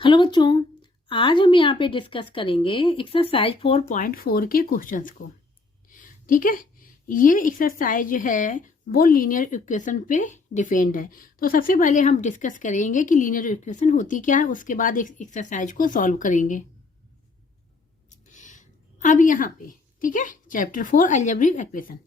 Hello बच्चों, आज हम यहाँ पे डिस्कस करेंगे एक्सरसाइज 4.4 के क्वेश्चंस को। ठीक है, ये एक्सरसाइज है वो लीनियर इक्वेशन पे डिपेंड है। तो सबसे पहले हम डिस्कस करेंगे कि लीनियर इक्वेशन होती क्या है, उसके बाद एक्सरसाइज को सॉल्व करेंगे। अब यहाँ पे ठीक है, चैप्टर 4 अलजेब्रिक इक्वेशन।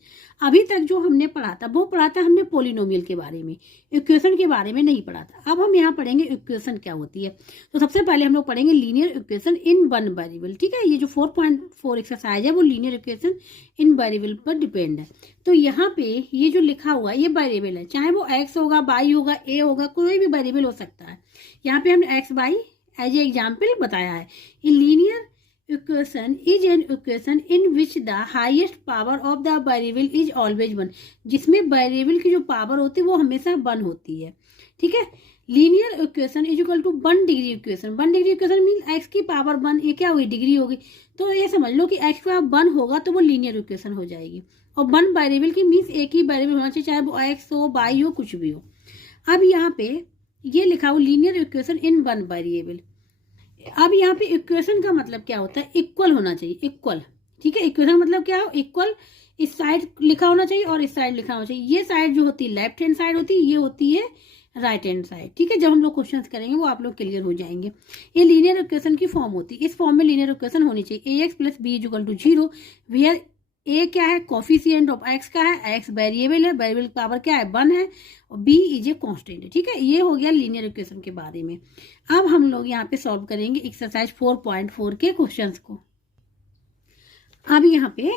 अभी तक जो हमने पढ़ा था वो पढ़ा था हमने पोलिनोमियल के बारे में, इक्वेशन के बारे में नहीं पढ़ा था। अब हम यहाँ पढ़ेंगे इक्वेशन क्या होती है। तो सबसे पहले हम लोग पढ़ेंगे linear equation in one variable. ठीक है, ये जो 4.4 एक्सरसाइज है वो लीनियर इक्वेशन इन वेरिएबल पर डिपेंड है। तो यहाँ पे ये जो लिखा हुआ है ये वेरिएबल है, चाहे वो एक्स होगा, वाई होगा, ए होगा, कोई भी वेरिएबल हो सकता है। यहाँ पे हमने x y as a example बताया है। ये linear equation is an equation in which the highest power of the variable is always 1, जिसमें वेरिएबल की जो पावर होती है वो हमेशा 1 होती है। ठीक है, linear equation is equal to 1 degree equation. 1 degree equation mean x की पावर 1, ये क्या हुई, डिग्री होगी। तो ये समझ लो कि एक्स का 1 होगा तो वो लीनियर इक्वेशन हो जाएगी। और 1 वेरिएबल की मीन्स एक ही वेरिएबल होना चाहिए, चाहे वो एक्स हो, वाई हो, कुछ भी हो। अब यहाँ पे ये लिखा हो लीनियर इक्वेशन इन 1 वेरिएबल। अब यहाँ पे इक्वेशन का मतलब क्या होता है, इक्वल होना चाहिए, इक्वल। ठीक है, इक्वेशन मतलब क्या हो, इक्वल। इस साइड लिखा होना चाहिए और इस साइड लिखा होना चाहिए। ये साइड जो होती है लेफ्ट हैंड साइड होती है, ये होती है राइट हैंड साइड। ठीक है, जब हम लोग क्वेश्चंस करेंगे वो आप लोग क्लियर हो जाएंगे। ये लीनियर इक्वेशन की फॉर्म होती है। इस फॉर्म में लीनियर इक्वेशन होनी चाहिए। A X plus B is equal to 0, where A क्या है, कोफिशिएंट ऑफ एक्स का है, एक्स वेरिएबल है, वेरिएबल की पावर क्या है, 1 है, और बी इज ए कांस्टेंट है। ठीक है, ये हो गया लीनियर इक्वेशन के बारे में। अब हम लोग यहाँ पे सॉल्व करेंगे एक्सरसाइज 4.4 के क्वेश्चंस को। अब यहाँ पे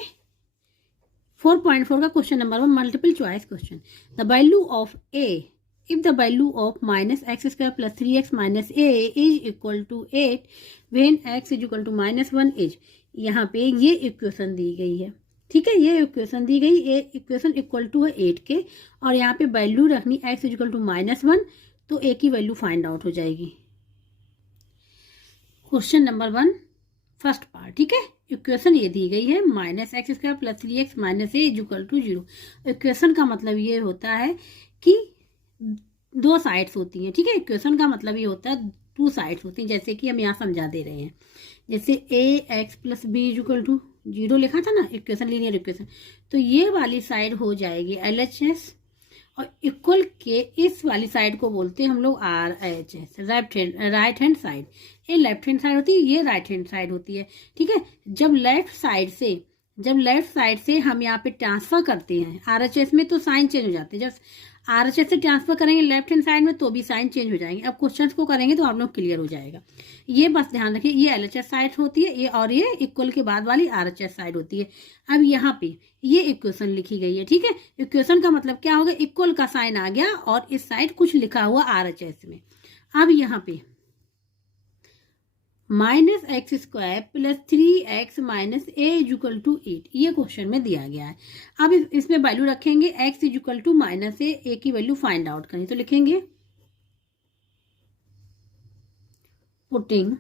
4.4 का question number 1, multiple choice question. The value of A if the value of minus x square plus 3x minus a is equal to 8 when x is equal to minus 1 is, यहाँ पे ये equation दी गई है। ठीक है, ये equation दी गई, ये इक्वेशन इक्वल टू है 8 के, और यहाँ पे वैल्यू रखनी x इज इक्वल टू -1, तो a की वैल्यू फाइंड आउट हो जाएगी। Question number 1 first part. ठीक है, इक्वेशन ये दी गई है minus x square plus 3x minus a is equal to 0। Equation का मतलब ये होता है कि 2 साइड्स होती हैं। ठीक है, इक्वेशन का मतलब ये होता है 2 साइड्स होती हैं, जैसे कि हम यहाँ समझा दे रहे हैं। जैसे A X plus B is equal to 0 लिखा था ना, इक्वेशन लीनियर इक्वेशन, तो ये वाली साइड हो जाएगी LHS, और इक्वल के इस वाली साइड को बोलते हैं हम लोग RHS, राइट हैंड साइड। ये लेफ्ट हैंड साइड होती है, ये राइट हैंड साइड होती है। ठीक है, जब लेफ्ट साइड से हम यहाँ पे ट्रांसफर करते हैं RHS में, तो साइन चेंज हो जाते हैं। जब RHS से ट्रांसफर करेंगे लेफ्ट हैंड साइड में तो भी साइन चेंज हो जाएंगे। अब क्वेश्चंस को करेंगे तो आप लोग क्लियर हो जाएगा। ये बस ध्यान रखिए, ये LHS साइड होती है, ये और ये इक्वल के बाद वाली RHS साइड होती है। अब यहाँ पे ये इक्वेशन लिखी गई है। ठीक है, इक्वेशन का मतलब क्या होगा, इक्वल का साइन आ गया और इस साइड कुछ लिखा हुआ RHS में। अब यहाँ पे minus x square plus 3x minus a is equal to 8, ये क्वेश्चन में दिया गया है। अब इसमें वैल्यू रखेंगे x is equal to minus A की वैल्यू फाइंड आउट करनी, तो लिखेंगे putting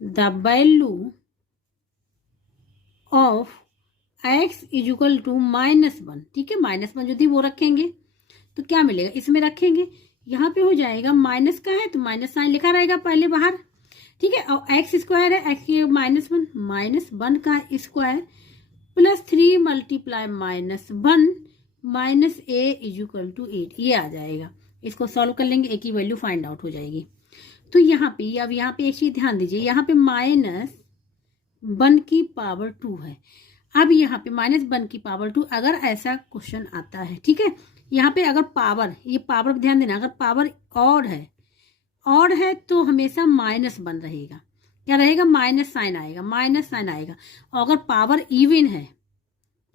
the value of x is equal to -1। ठीक है, -1 जो थी वो रखेंगे, तो क्या मिलेगा, इसमें रखेंगे, यहाँ पे हो जाएगा माइनस का है तो माइनस साइन लिखा रहेगा पहले बाहर। ठीक है, और एक्स स्क्वायर है, एक्स की -1 का square plus 3 multiply -1 minus a is equal to 8, ये आ जाएगा। इसको सॉल्व कर लेंगे, ए की वैल्यू फाइंड आउट हो जाएगी। तो यहाँ पे अब यहाँ पे एक चीज ध्यान दीजिए, यहाँ पे -1 की पावर 2 है। अब यहाँ पे -1 की पावर 2, अगर ऐसा क्वेश्चन आता है, ठीक है, यहाँ पे अगर पावर, ये पावर ध्यान देना, अगर पावर ऑड है तो हमेशा -1 रहेगा। क्या रहेगा, माइनस साइन आएगा। और अगर पावर इवन है,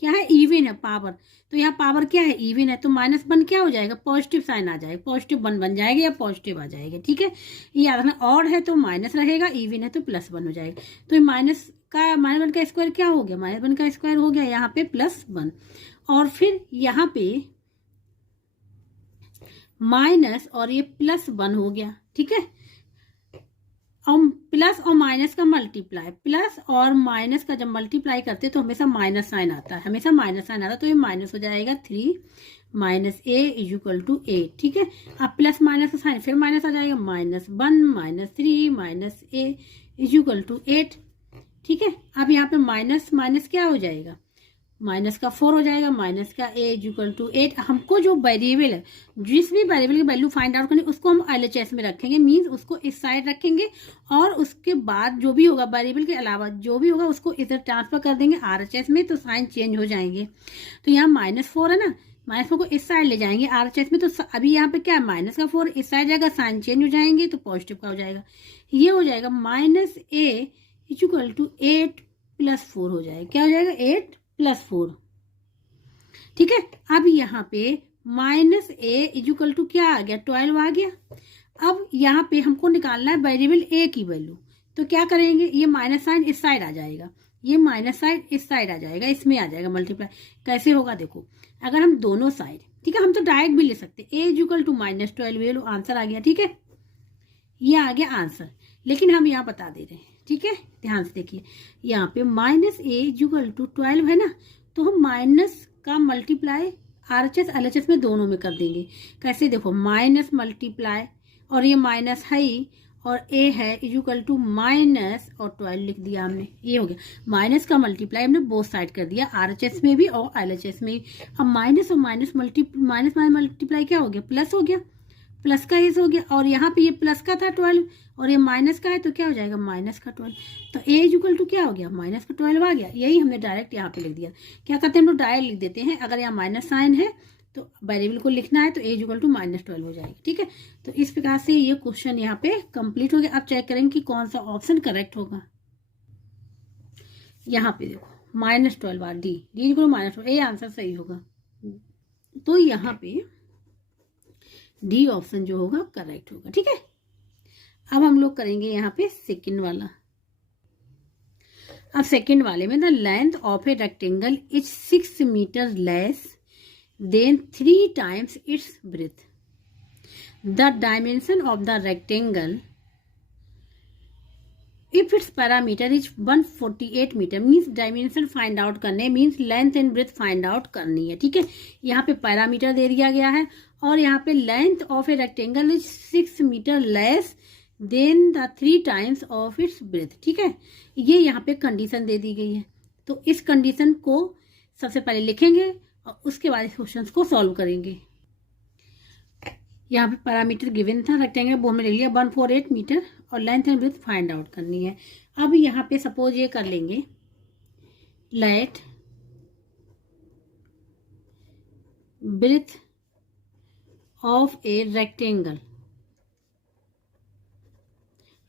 क्या है, इवन है पावर, तो यहाँ पावर क्या है, इवन है, तो -1 क्या हो जाएगा, पॉजिटिव साइन आ जाएगा, +1 बन जाएगा या पॉजिटिव आ जाएगा। ठीक है, ये याद रखना, ऑड है तो माइनस रहेगा, इवन है तो +1 हो जाएगा। तो ये -1 का स्क्वायर क्या हो गया, -1 का स्क्वायर हो गया यहाँ पे +1, और फिर यहाँ पे माइनस और ये +1 हो गया। ठीक है, और प्लस और माइनस का मल्टीप्लाई, प्लस और माइनस का जब मल्टीप्लाई करते तो हमेशा माइनस साइन आता है, तो ये माइनस हो जाएगा 3 minus a is equal to 8, ठीक है। अब प्लस माइनस का साइन फिर माइनस आ जाएगा, -1 -3 minus a is equal to 8, ठीक है। अब यहाँ पे माइनस माइनस क्या हो जाएगा, माइनस का 4 हो जाएगा, माइनस का ए इज इक्वल टू 8। हमको जो वेरिएबल है, जिस भी वेरिएबल की वैल्यू फाइंड आउट करनी उसको हम LHS में रखेंगे, मींस उसको इस साइड रखेंगे और उसके बाद जो भी होगा वेरिएबल के अलावा जो भी होगा उसको इधर ट्रांसफर कर देंगे RHS में, तो साइन चेंज हो जाएंगे। तो यहाँ -4 है ना, -4 को इस साइड ले जाएंगे RHS में, तो अभी यहाँ पे क्या है, माइनस का 4 इस साइड जाएगा, साइन चेंज हो जाएंगे तो पॉजिटिव का हो जाएगा। ये हो जाएगा minus a is equal to 8 + 4 हो जाएगा, क्या हो जाएगा 8 + 4, ठीक है। अब यहाँ पे minus a is equal to क्या आ गया, 12 आ गया। अब यहाँ पे हमको निकालना है वेरिएबल ए की वैल्यू, तो क्या करेंगे, ये माइनस साइन इस साइड आ जाएगा, ये माइनस साइड इस साइड आ जाएगा, इसमें आ जाएगा मल्टीप्लाई। कैसे होगा देखो, अगर हम दोनों साइड, ठीक है, हम तो डायरेक्ट भी ले सकते, ए इज इक्वल टू -12, ये लो आंसर आ गया, ठीक है, ये आ गया आंसर। लेकिन हम यहाँ बता दे रहे हैं, ठीक है, ध्यान से देखिए, यहाँ पे minus a is equal to 12 है ना, तो हम माइनस का मल्टीप्लाई RHS LHS में दोनों में कर देंगे। कैसे देखो, माइनस मल्टीप्लाई और ये माइनस है ही और ए है इज इक्वल टू माइनस और 12 लिख दिया हमने, ये हो गया। माइनस का मल्टीप्लाई हमने बोथ साइड कर दिया, RHS में भी और LHS में भी। अब माइनस और माइनस मल्टीप्लाई क्या हो गया, प्लस हो गया, प्लस का इस हो गया, और यहाँ पे ये प्लस का था 12 और ये माइनस का है, तो क्या हो जाएगा माइनस का 12। तो ए इज इक्वल टू क्या हो गया, माइनस का 12 आ गया। यही हमने डायरेक्ट यहाँ पे लिख दिया। क्या करते हैं हम लोग, डायरेक्ट लिख देते हैं, अगर यहाँ माइनस साइन है तो वेरिएबल को लिखना है तो ए इज इक्वल टू -12 हो जाएगा, ठीक है। तो इस प्रकार से ये क्वेश्चन यहाँ पे कंप्लीट हो गया। अब चेक करेंगे कि कौन सा ऑप्शन करेक्ट होगा। यहाँ पे देखो -12 बार डी इक्वल -12, ये आंसर सही होगा। तो यहाँ पे डी ऑप्शन जो होगा करेक्ट होगा, ठीक है। अब हम लोग करेंगे यहाँ पे सेकंड वाला। अब सेकंड वाले में the length of a rectangle is 6 metre less than 3 times its breadth. The dimension of the rectangle, if its parameter is 148 metre, means dimension find out करने, means length and breadth find out करनी है, ठीक है। यहाँ पे parameter दे दिया गया है और यहाँ पे length of a rectangle is 6 metre less than the 3 times of its breadth, ठीक है। ये यहाँ पे कंडीशन दे दी गई है, तो इस कंडीशन को सबसे पहले लिखेंगे और उसके बाद इस क्वेश्चन को सॉल्व करेंगे। यहाँ पे पैरामीटर गिवन था रेक्टेंगल, वो हमने ले लिया 148 मीटर और length and breadth find out करनी है। अब यहाँ पे सपोज ये कर लेंगे, let breadth of a rectangle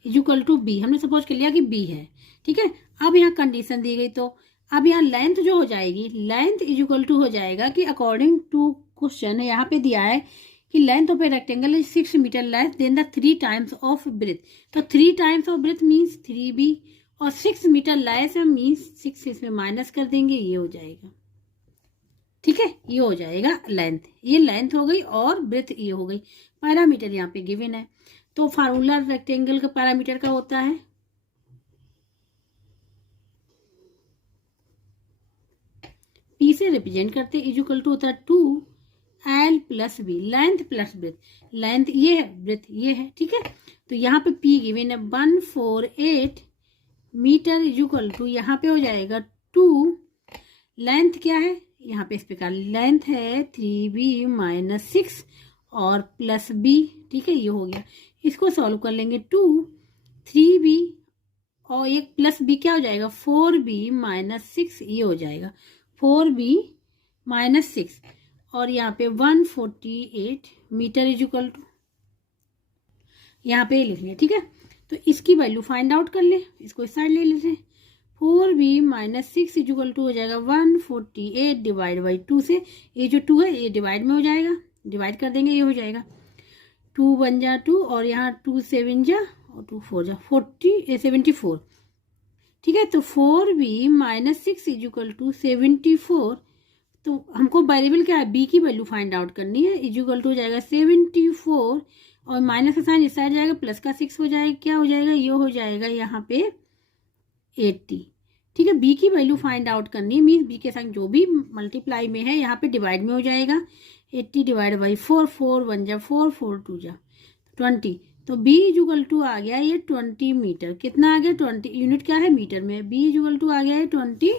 is equal to b, हमने सपोज कर लिया कि बी है, ठीक है। अब यहाँ कंडीशन दी गई, तो अब यहाँ लेंथ जो हो जाएगी, लेंथ इज इक्वल टू हो जाएगा कि अकॉर्डिंग टू क्वेश्चन यहाँ पे दिया है कि length of a rectangle is 6 metre less than the 3 times of breadth. तो 3 times of breath means 3b और 6 मीटर लेस है मीन्स 6 इसमें माइनस कर देंगे, ये हो जाएगा, ठीक है। ये हो जाएगा लेंथ, ये लेंथ हो गई और ब्रेथ ये हो गई। पैरामीटर यहाँ पे गिवन है, तो फार्मूला रेक्टेंगल का पैरामीटर का होता है पी से रिप्रेजेंट करते इज इक्वल टू होता है 2l + b, length plus breadth, length ये है ब्रेथ ये है, ठीक है। तो यहाँ पे p गिवन है 148 मीटर इज इक्वल टू, यहाँ पे हो जाएगा 2, लेंथ क्या है यहाँ पे इस प्रकार, लेंथ है 3b - 6 और प्लस b, ठीक है, ये हो गया। इसको सॉल्व कर लेंगे, 2 3b और एक प्लस b क्या हो जाएगा 4b - 6, ये हो जाएगा 4b - 6 और यहाँ पे 148 मीटर इज इक्वल टू, यहाँ पे लिख लिया, ठीक है। तो इसकी वैल्यू फाइंड आउट कर ले, इसको इस साइड ले लेते हैं, 4b - 6 इज इक्वल टू हो जाएगा 148 डिवाइड बाई 2 से, ये जो 2 है ये डिवाइड में हो जाएगा, डिवाइड कर देंगे, ये हो जाएगा 2 × 1 = 2 और यहाँ 2 × 7 = और 2 × 4 = 74, ठीक है। तो 4b - 6 इज इक्वल टू 74, तो हमको वेरिएबल क्या है बी की वैल्यू फाइंड आउट करनी है, इज इक्वल टू हो जाएगा 74 और माइनस का साइन इस साइड जाएगा, प्लस का 6 हो जाएगा, क्या हो जाएगा ये हो जाएगा यहाँ पे 80, ठीक है। बी की वैल्यू फाइंड आउट करनी है, मीन्स बी के साथ जो भी मल्टीप्लाई में है यहाँ पे डिवाइड में हो जाएगा, 80 डिवाइड बाई 4, 4 1 जा 4, 4 2 जा 20, तो b इजुकल टू आ गया ये 20 मीटर। कितना आ गया 20, यूनिट क्या है मीटर में, b इजुकल टू आ गया है 20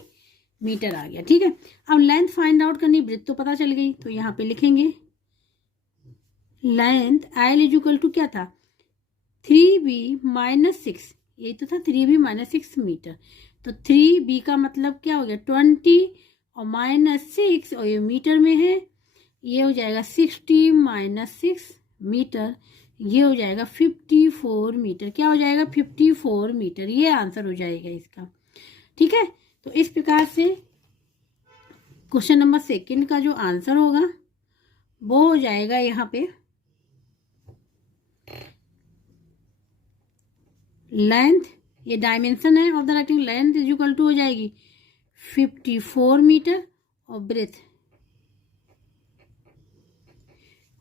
मीटर आ गया। ठीक है, अब लेंथ फाइंड आउट करनी, ब्रेथ तो पता चल गई, तो यहाँ पे लिखेंगे लेंथ l इजुकल टू क्या था 3b माइनस 6, यही तो था 3b माइनस 6 मीटर। तो 3b का मतलब क्या हो गया 20 और माइनस 6 और ये मीटर में है, ये हो जाएगा 60 माइनस 6 मीटर, ये हो जाएगा 54 मीटर। क्या हो जाएगा 54 मीटर, ये आंसर हो जाएगा इसका। ठीक है, तो इस प्रकार से क्वेश्चन नंबर 2 का जो आंसर होगा वो हो जाएगा यहाँ पे लेंथ, ये डायमेंशन है of the rectangle, length is equal to हो जाएगी 54 मीटर और ब्रेथ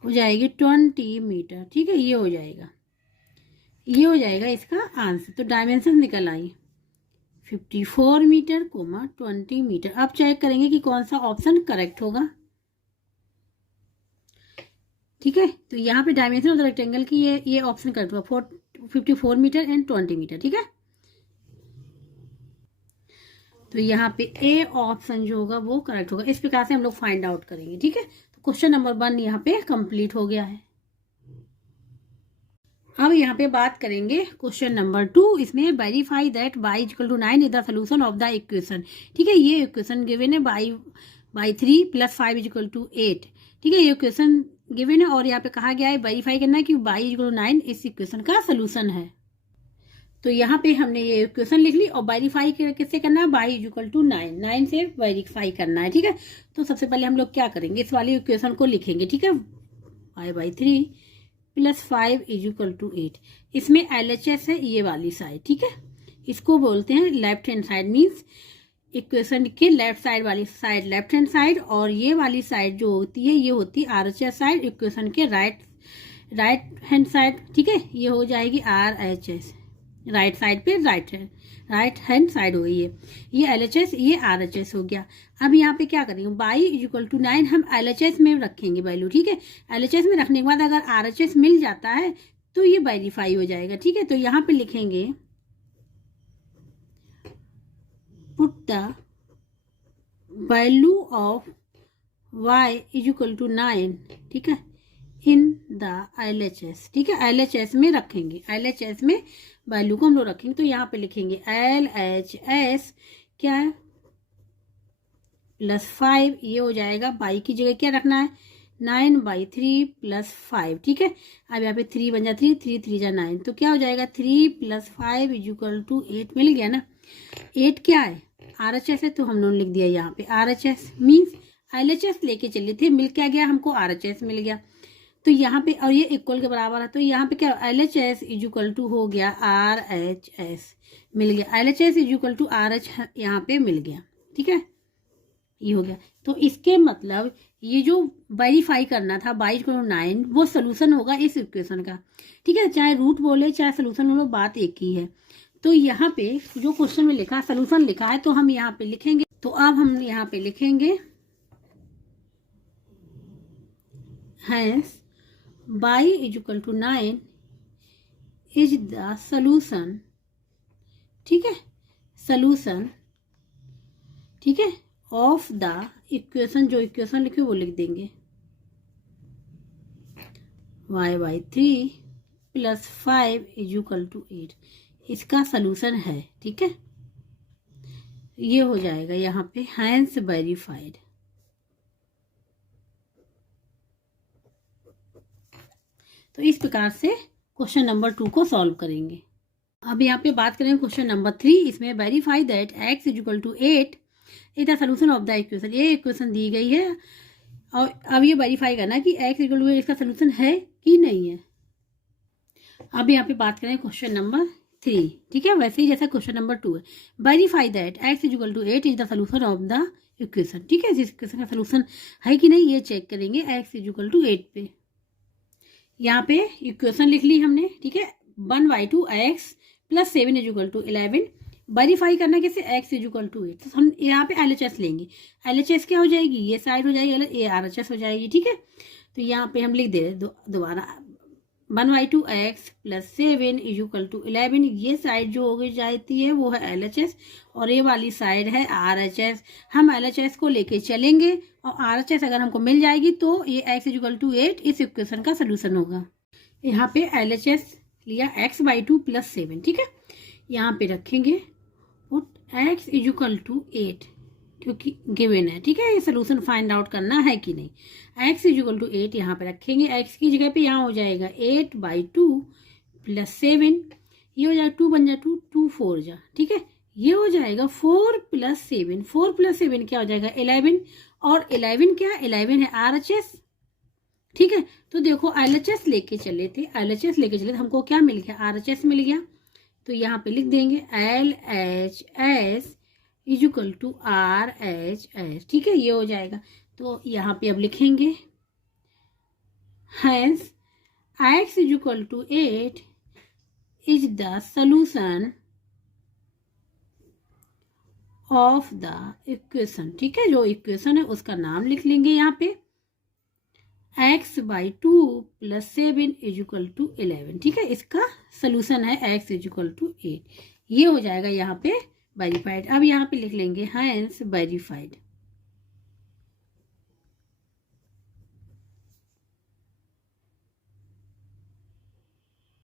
हो जाएगी 20 मीटर। ठीक है, ये हो जाएगा इसका आंसर। तो डायमेंशन निकल आई 54 मीटर कोमा 20 मीटर। अब चेक करेंगे कि कौन सा ऑप्शन करेक्ट होगा। ठीक है, तो यहाँ पे डायमेंशन ऑफ द रेक्टेंगल की ये ऑप्शन करेक्ट होगा 54 मीटर एंड 20 मीटर। ठीक है, तो यहाँ पे ए ऑप्शन जो होगा वो करेक्ट होगा। इस प्रकार से हम लोग फाइंड आउट करेंगे। ठीक है, तो क्वेश्चन नंबर 1 यहाँ पे कंप्लीट हो गया है। अब यहाँ पे बात करेंगे क्वेश्चन नंबर 2, इसमें verify that y equal to 9 is the solution of the equation. ठीक है, ये इक्वेशन गिवन है y 3 प्लस 5 इक्वल टू 8। ठीक है, ये इक्वेशन गिवन है और यहाँ पे कहा गया है वेरीफाई करना है कि y इक्वल टू 9 इस इक्वेशन का सोल्यूशन है। तो यहाँ पे हमने ये इक्वेशन लिख ली और वेरीफाई किससे करना है, y इक्वल टू 9 से वेरीफाई करना है। ठीक है, तो सबसे पहले हम लोग क्या करेंगे, इस वाली इक्वेशन को लिखेंगे। ठीक है, y 3 plus 5 is equal to 8, इसमें LHS है ये वाली साइड। ठीक है, इसको बोलते हैं left hand side, means equation के लेफ्ट साइड वाली साइड लेफ्ट हैंड साइड, और ये वाली साइड जो होती है ये होती है RHS साइड, इक्वेशन के राइट हैंड साइड। ठीक है, ये हो जाएगी RHS, राइट साइड पे राइट हैंड साइड हो गई है, ये LHS ये RHS हो गया। अब यहाँ पे क्या करेंगे, y इक्वल टू 9 हम LHS में रखेंगे वैल्यू। ठीक है, LHS में रखने के बाद अगर RHS मिल जाता है तो ये वेरीफाई हो जाएगा। ठीक है, तो यहाँ पे लिखेंगे put the value of y equal to 9, ठीक है, इन द LHS। ठीक है, LHS में रखेंगे, LHS में वैल्यू को हम लोग रखेंगे। तो यहाँ पे लिखेंगे LHS क्या है प्लस 5, ये हो जाएगा y की जगह क्या रखना है 9/3 प्लस 5। ठीक है, अब यहाँ पे 3 बन जा 3 3 3 जा 9, तो क्या हो जाएगा 3 प्लस 5 इज इक्वल टू 8 मिल गया ना। 8 क्या है RHS है, तो हम लोगों ने लिख दिया यहाँ पे RHS, मीन्स LHS लेके चले थे, मिल क्या गया हमको RHS मिल गया। तो यहाँ पे और ये इक्वल के बराबर है, तो यहाँ पे क्या LHS इज इक्वल टू हो गया RHS मिल गया, LHS is equal to RH यहाँ पे मिल गया। ठीक है, ये हो गया। तो इसके मतलब ये जो वेरीफाई करना था y इक्वल टू 9 वो सोल्यूशन होगा इस इक्वेशन का। ठीक है, चाहे रूट बोले चाहे सोल्यूशन बोलो बात एक ही है। तो यहाँ पे जो क्वेश्चन में लिखा सोल्यूशन लिखा है तो हम यहाँ पे लिखेंगे, तो अब हम यहाँ पे लिखेंगे hence y is equal to 9 is the solution. ठीक है, सोल्यूशन, ठीक है, ऑफ द इक्वेशन, जो इक्वेशन लिखे वो लिख देंगे y 3 plus 5 is equal to 8, इसका सोल्यूशन है। ठीक है, ये हो जाएगा यहाँ पे हैंस वेरीफाइड। तो इस प्रकार से क्वेश्चन नंबर 2 को सॉल्व करेंगे। अब यहाँ पे बात करेंगे क्वेश्चन नंबर 3, इसमें verify that x is equal to 8 is the solution of the equation. ये इक्वेशन दी गई है और अब ये वेरीफाई करना कि x इक्वल टू 8 इसका सोल्यूशन है कि नहीं है। अब यहाँ पे बात करें क्वेश्चन नंबर 3। ठीक है, वैसे ही जैसा क्वेश्चन नंबर 2 है, verify that x is equal to 8 is the solution of the equation. ठीक है, इस इक्वेशन का सोल्यूशन है कि नहीं ये चेक करेंगे x इज इक्वल टू 8 पे। यहाँ पे इक्वेशन लिख ली हमने। ठीक है, 1/2x plus 7 is equal to 11, verify करना कैसे, x इक्वल टू 8, तो हम यहाँ पे LHS लेंगे। LHS क्या हो जाएगी, ये साइड हो जाएगी, ये RHS हो जाएगी, ठीक है। तो यहाँ पे हम लिख दे रहे दोबारा 1/2 x प्लस 7 इक्वल टू 11, ये साइड जो हो जाती है वो है LHS और ये वाली साइड है RHS। हम LHS को लेके चलेंगे और RHS अगर हमको मिल जाएगी तो ये x इक्वल टू 8 इस इक्वेशन का सोल्यूशन होगा। यहाँ पे LHS लिया x/2 प्लस 7, ठीक है, यहाँ पे रखेंगे x इक्वल टू 8 क्योंकि गिवन है, ठीक है, ये सोल्यूशन फाइंड आउट करना है कि नहीं। x इक्वल टू 8 यहाँ पे रखेंगे, x की जगह पे यहाँ हो जाएगा 8/2 प्लस 7, ये हो जाएगा 2 बन जा 2 2 4 जा, ठीक है, ये हो जाएगा 4 प्लस 7, 4 प्लस 7 क्या हो जाएगा 11, और 11 क्या, 11 है RHS, ठीक है। तो देखो LHS लेके चले थे, LHS लेके चले थे, हमको क्या मिल गया, RHS मिल गया। तो यहाँ पे लिख देंगे LHS इक्वल टू RHS, ठीक है, ये हो जाएगा। तो यहाँ पे अब लिखेंगे hence x equal to 8 is the solution of the equation, ठीक है, जो इक्वेशन है उसका नाम लिख लेंगे यहाँ पे x/2 प्लस 7 इक्वल टू 11, ठीक है, इसका सोल्यूशन है x इक्वल टू 8, ये हो जाएगा यहाँ पे वेरीफाइड। अब यहाँ पे लिख लेंगे hence वेरीफाइड।